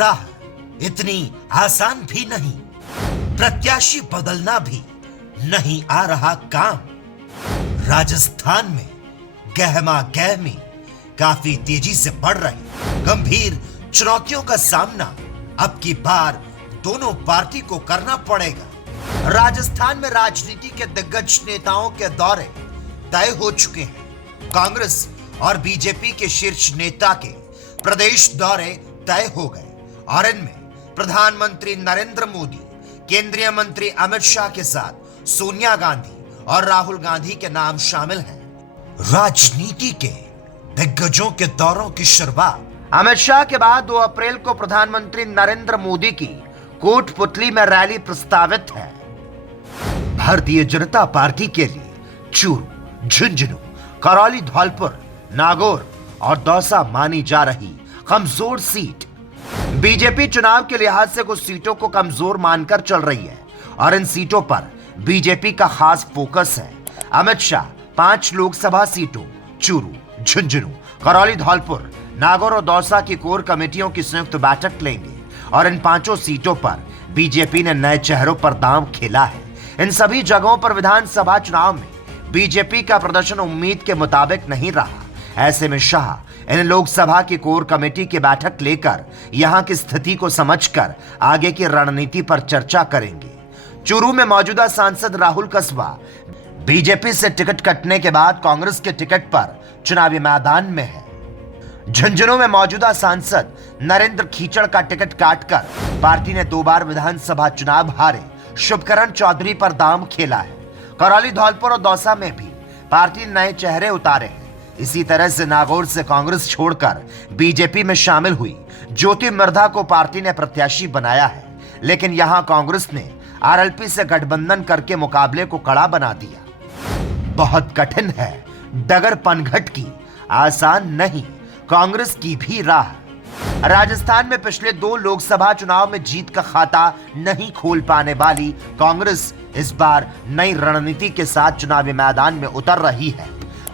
राह इतनी आसान भी नहीं, प्रत्याशी बदलना भी नहीं आ रहा काम। राजस्थान में गहमा गहमी काफी तेजी से बढ़ रही गंभीर चुनौतियों का सामना अब की बार दोनों पार्टी को करना पड़ेगा। राजस्थान में राजनीति के दिग्गज नेताओं के दौरे तय हो चुके हैं। कांग्रेस और बीजेपी के शीर्ष नेता के प्रदेश दौरे तय हो गए और इनमें प्रधानमंत्री नरेंद्र मोदी, केंद्रीय मंत्री अमित शाह के साथ सोनिया गांधी और राहुल गांधी के नाम शामिल हैं। राजनीति के दिग्गजों के दौरों की शुरुआत अमित शाह के बाद 2 अप्रैल को प्रधानमंत्री नरेंद्र मोदी की कोटपुतली में रैली प्रस्तावित है। भारतीय जनता पार्टी के लिए चूरू, झुंझुनू, करौली, धौलपुर, नागौर और दौसा मानी जा रही कमजोर सीट। बीजेपी चुनाव के लिहाज से कुछ सीटों को कमजोर मानकर चल रही है और इन सीटों पर बीजेपी का खास फोकस है। अमित शाह 5 लोकसभा सीटों चूरू, झुंझुनू, करौली, धौलपुर, नागौर और दौसा की कोर कमेटियों की संयुक्त बैठक लेंगे और इन 5 सीटों पर बीजेपी ने नए चेहरों पर दांव खेला है। इन सभी जगहों पर विधानसभा चुनाव में बीजेपी का प्रदर्शन उम्मीद के मुताबिक नहीं रहा। ऐसे में शाह इन लोकसभा की कोर कमेटी की बैठक लेकर यहां की स्थिति को समझकर आगे की रणनीति पर चर्चा करेंगे। चूरू में मौजूदा सांसद राहुल कसबा बीजेपी से टिकट कटने के बाद कांग्रेस के टिकट पर चुनावी मैदान में है। झुंझुनू में मौजूदा सांसद नरेंद्र खीचड़ का टिकट काटकर पार्टी ने 2 बार विधानसभा चुनाव हारे शुभकरण चौधरी पर दांव खेला है। करौली, धौलपुर और दौसा में भी पार्टी ने नए चेहरे उतारे हैं। इसी तरह से नागौर से कांग्रेस छोड़कर बीजेपी में शामिल हुई ज्योति मिर्धा को पार्टी ने प्रत्याशी बनाया है, लेकिन यहां कांग्रेस ने आरएलपी से गठबंधन करके मुकाबले को कड़ा बना दिया। बहुत कठिन है डगर पनघट की, आसान नहीं कांग्रेस की भी राह। राजस्थान में पिछले 2 लोकसभा चुनाव में जीत का खाता नहीं खोल पाने वाली कांग्रेस इस बार नई रणनीति के साथ चुनावी मैदान में उतर रही है।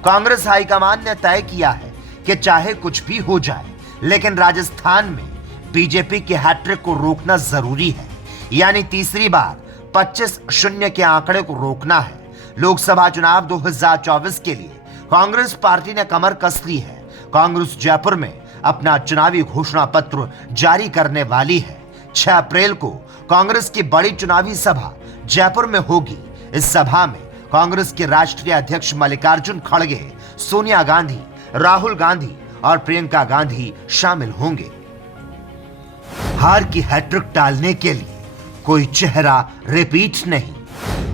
कांग्रेस हाईकमान ने तय किया है कि चाहे कुछ भी हो जाए, लेकिन राजस्थान में बीजेपी के हैट्रिक को रोकना जरूरी है, यानी तीसरी बार 25-0 के आंकड़े को रोकना है। लोकसभा चुनाव 2024 के लिए कांग्रेस पार्टी ने कमर कस ली है। कांग्रेस जयपुर में अपना चुनावी घोषणा पत्र जारी करने वाली है। 6 अप्रैल को कांग्रेस की बड़ी चुनावी सभा जयपुर में होगी। इस सभा में कांग्रेस के राष्ट्रीय अध्यक्ष मल्लिकार्जुन खड़गे, सोनिया गांधी, राहुल गांधी और प्रियंका गांधी शामिल होंगे। हार की हैट्रिक टालने के लिए कोई चेहरा रिपीट नहीं।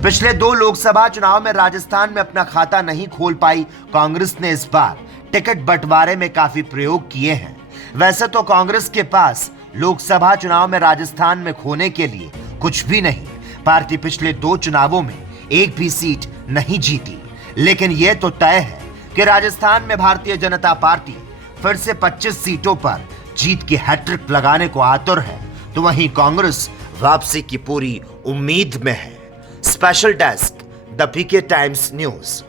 पिछले 2 लोकसभा चुनाव में राजस्थान में अपना खाता नहीं खोल पाई कांग्रेस ने इस बार टिकट बंटवारे में काफी प्रयोग किए हैं। वैसे तो कांग्रेस के पास लोकसभा चुनाव में राजस्थान में खोने के लिए कुछ भी नहीं। पार्टी पिछले 2 चुनावों में एक भी सीट नहीं जीती, लेकिन यह तो तय है कि राजस्थान में भारतीय जनता पार्टी फिर से 25 सीटों पर जीत की हैट्रिक लगाने को आतुर है, तो वहीं कांग्रेस वापसी की पूरी उम्मीद में है। Special desk, the PK Times news.